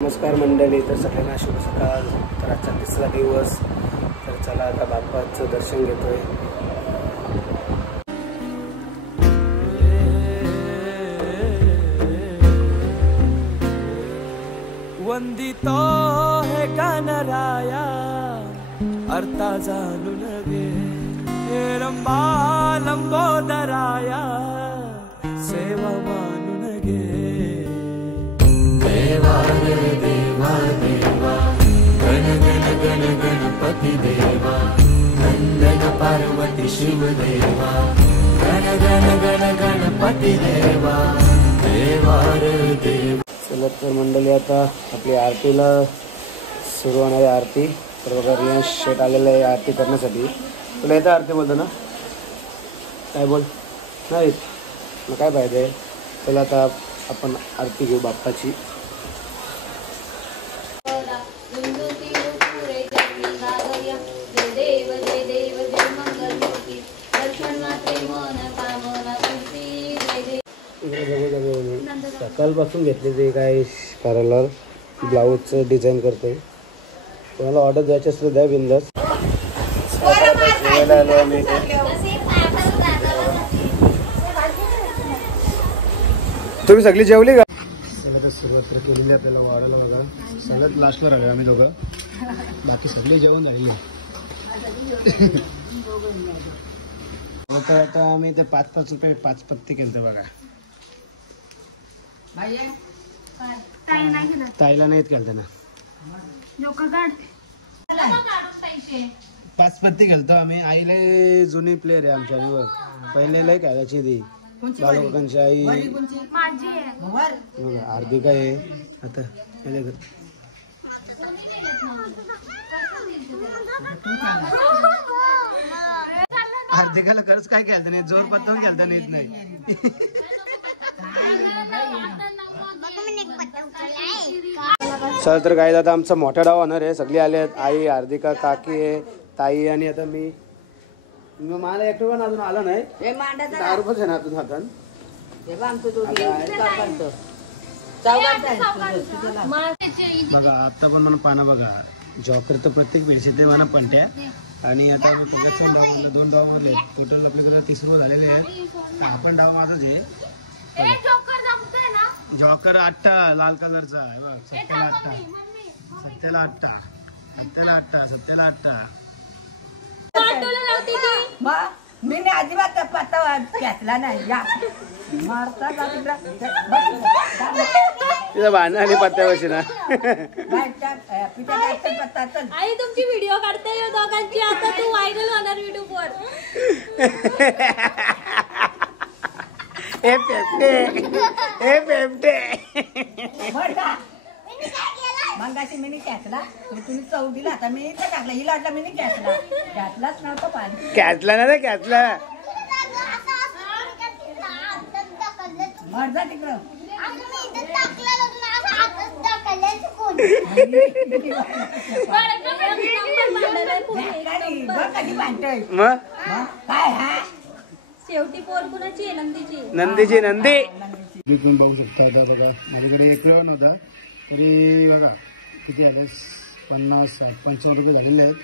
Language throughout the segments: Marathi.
नमस्कार मंडळी, तर सगळ्यांना शुभ सकाळ। तर आजचा तिसरा दिवस, तर चला आता बाप्पाचं दर्शन घेतोय। वंदितो है गणराया अर्था जाणू लगे रंबा लंबोदराया सेवा मानू लगे। देवा रे देवा देवा गण गण गण गणपती देवा नंदन पार्वती शिव देवा गण गण गण गणपती देवा देवा रे देवा। चला तर मंडळी, आता आपली आरतीला सुरू होणारी आरती। तर बघा, रियांश शेट आलेला आहे आरती करण्यासाठी। तुला येतं आरती बोलतो ना? काय बोल नाही मग काय पाहिजे? चला आता आपण आरती घेऊ बाप्पाची। सकाळपासून घेतले ते काय करायला ब्लाऊजचं डिझाईन करते। तुम्हाला ऑर्डर द्यायची असलं द्या बिंदास। तुम्ही सगळी जेवली का? सगळं सुरुवात तर केलेली आपल्याला वाढायला। बघा, सगळ्यात लास्टवर आले आम्ही दोघं, बाकी सगळी जेवण झाली। आता आम्ही ते 5-5 रुपये 5 पत्ती केलं बघा। ताईला नाहीत केलं ना, 5 पत्ती खेळतो आम्ही। आईला जुनी प्लेअर आहे आमच्या, पहिले लय खेळायची ती बालकांची आई। हार्दिका आहे आता, हार्दिकाला खरंच काय खेळता नाही, जोर पत्ता खेळता येत नाही। चल तर काय, आता आमचा मोठा डाव होणार आहे। सगळे आले आहेत, आई, हार्दिका, काकी आहे, ताई आणि आता मी। मला एकटं पण अजून आलं नाही। 10 रुपये आहे ना अजून हातात। बघा आता पण मला पाना बघा, जॉकर तर प्रत्येक वेळेस ते मला पंट्या। आणि आता मी 2 डाव मध्ये टोटल आपल्याकडे 30 रुपये झालेले आहे। आपण डाव माझाच आहे। जॉकर 8 लाल कलरचा आहे बघ, 7ला 8 मी अजिबात पत्ता घेतला नाही। तिथं भांडण आली पत्त्यापाशी ना। आई तुमची व्हिडिओ काढते दोघांची, आता तू व्हायरल होणार व्हिडिओ वर। हे पेपटे मंगाशी मी कॅचला, तुम्ही चव दिला, आता मी इथे टाकला, हिला वाटला मी कॅचला, कॅचलाच नव्हतं पाणी। कॅचला ना रे, कॅचला मर जा तिकडं। कधी बांधतोय मग काय? हा शेवटी पोर कुणाची आहे? नंदीची। नंदी मी पण बघू शकता। आता बघा, माझ्याकडे 1 रुपया नव्हता तरी बघा किती आले, 50, 60, 55 रुपये झालेले आहेत।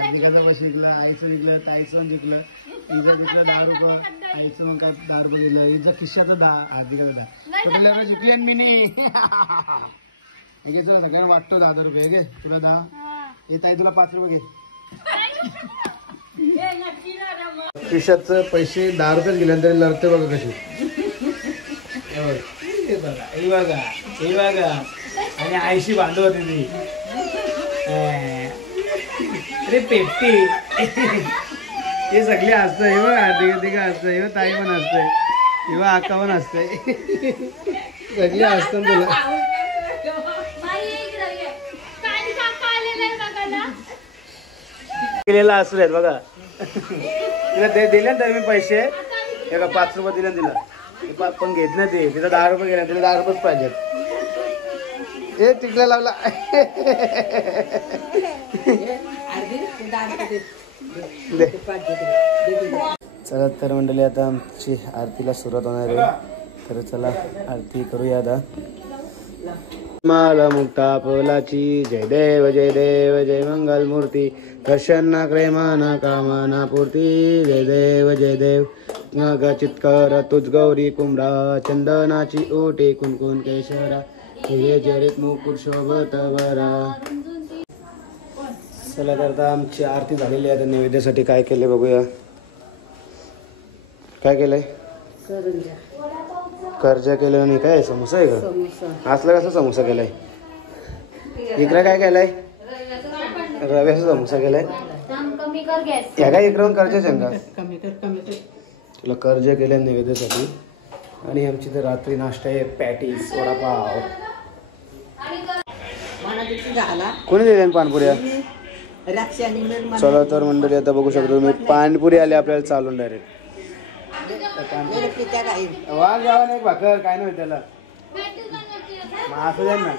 हार्दिकाचं बस जिंकलं, आईचं जिंकलं, ताईचं जिंकलं, इथं जिंकलं 10 रुपये, आईचं मग काय 10 रुपये दिलं, इथं खिशाचं 10, हार्दिकाचं 10, टोटल जिंकली आणि मी हे चला सगळ्यांना वाटतो 10 रुपये। हे घे तुला 10, हे ताई तुला 5 रुपये घे। खिशाचं पैसे 10 रुपये गेल्यानंतर लढते बघा कशी। हे बघा आणि आईशी बांधव होती ती। अरे पेपटी, हे सगळे हसत। हे बघ हार्दिका हसत, हे ताई पण हसतय, हे आका पण हसतय, सगळे हसतात तुला। केलेला असू आहेत बघा, तिला दिले ना मी पैसे, हे 5 रुपये दिले तिला, पण घेत नाही ते, तिला 10 रुपये गेले, तिला 10 रुपयेच पाहिजेत। हे तिकडे लावला। चला तर मंडळी, आता आमची आरतीला सुरुवात होणार आहे। तर चला आरती करूया आता। माला मुक्ता फुलाची जय देव जय मंगल मूर्ती दर्शन प्रेमाना कामना पूर्ती जय देव ग चितकर तुझ गौरी कुमरा चंदनाची ओटे कुंकुन केशरा हे जरित मुकुट शोभत वरा. चला तर आता आमची आरती झालेली आहे. नैवेद्यासाठी काय केले बघूया. काय केलंय? कर्जा केलं नाही काय समोसा आहे का? असला कसा समोसा केलाय? इकडे काय केलाय? रव्याचा समोसा केलाय. या काय इकडून कर्जा शंका तुला कर्ज केलं नैवेद्यासाठी. आणि आमची तर रात्री नाश्ता आहे पॅटीस वडापाव. कोणी दिले पानपुऱ्या? चला तर मंडळी आता बघू शकतो तुम्ही पानपुरी आली आपल्याला चालून डायरेक्ट. वाघ जावा नाही भाकर काय नाही त्याला असं द्या ना.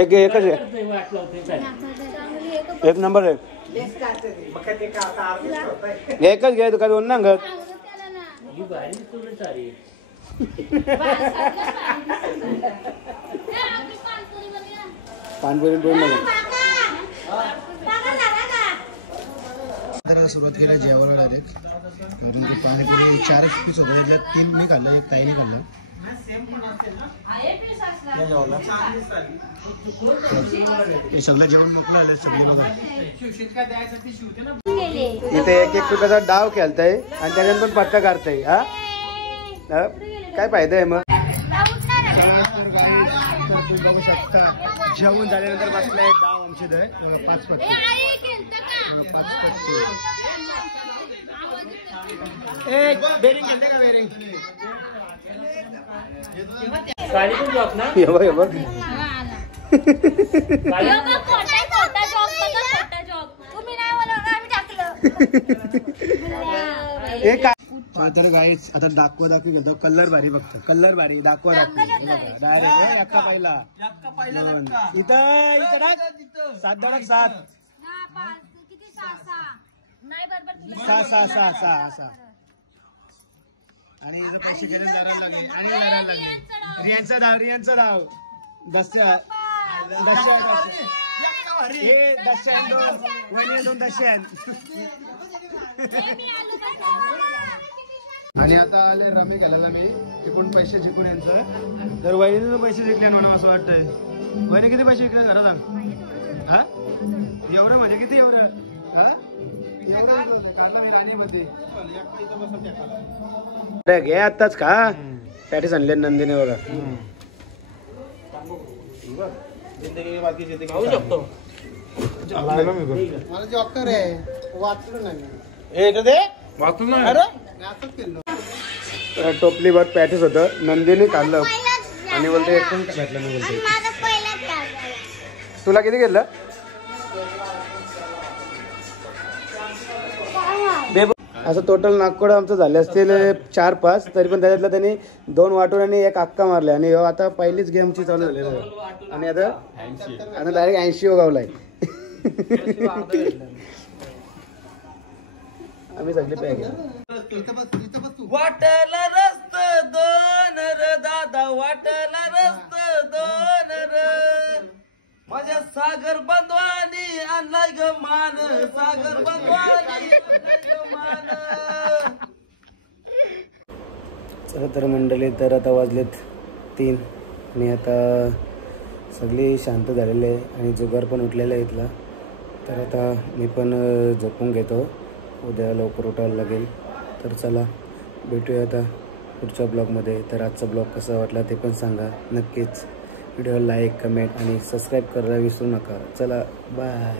एकच आहे एक नंबर आहे. एकच घे का दोन ना घत पानपुरी दोन नंबर. सुरुवात केली जेवायला डायरेक्ट. परंतु पाणीपुरी 4 पीस होते त्यातल्या 3 मी खाल्लं एक ताईने खाल्लं. हे सगळं जेवण मोकळं आलं सगळे बघा. इथे 1-1 रुपयाचा डाव खेळताय आणि त्याच्यात पण पट्टा काढताय. हा काय फायदा आहे मग? तुम्ही बघू शकता जेवण झाल्यानंतर बसलाय डाव आमचे 5 पट्टे. बेरिंग घेते का बेरिंग? तर गाईच आता दाखवी घेतो. कलर भारी बघतो. कलर भारी दाखवा डायरेक्ट अक्का पहिला इथं 7 7 6 आणि इथं पैसे घेऊन करायला लागेल आणि करायला लागेल. रियांचा डाव दस्या दोन दश्यान. आणि आता आले रमी घालायला मी तिकडून पैसे जिंकून यांचं. तर वहिनीने पैसे जिंकले म्हणून असं वाटतंय. वहिनी किती पैसे जिंकले खरं सांग. हा एवढं म्हणजे किती एवढं? हा घे आत्ताच का पॅटीस आणले नंदीने बघा. टोपली भर पॅटीस होत नंदीने खाल्लं आणि बोलते एकदम भेटलं नाही बोलते. तुला किती घेतलं? असं टोटल नागकोड आमचं झाले असतील 4-5 तरी पण त्याच्यातलं त्यांनी 2 वाटून आणि 1 अक्का मारले. आणि आता पहिलीच गेमची चालू झालेली आहे आणि आता डायरेक्ट 80 गावलाय. आम्ही सगळे पॅक वाटला रस्त दोन र दादा वाटला रस्त दोन र माझ्या सागर बंधवानी आणलाय ग मान सागर बंधवानी मान. चला तर मंडळी तर आता वाजलेत 3 आणि आता सगळी शांत झालेले आहे आणि जुगार पण उठलेला आहे इथला. तर आता मी पण झोपून घेतो. उद्या लवकर उठायला लागेल. तर चला भेटूया आता पुढच्या ब्लॉगमध्ये. तर आजचा ब्लॉग कसा वाटला ते पण सांगा नक्कीच. व्हिडिओला लाईक कमेंट आणि सबस्क्राईब करायला विसरू नका. चला बाय.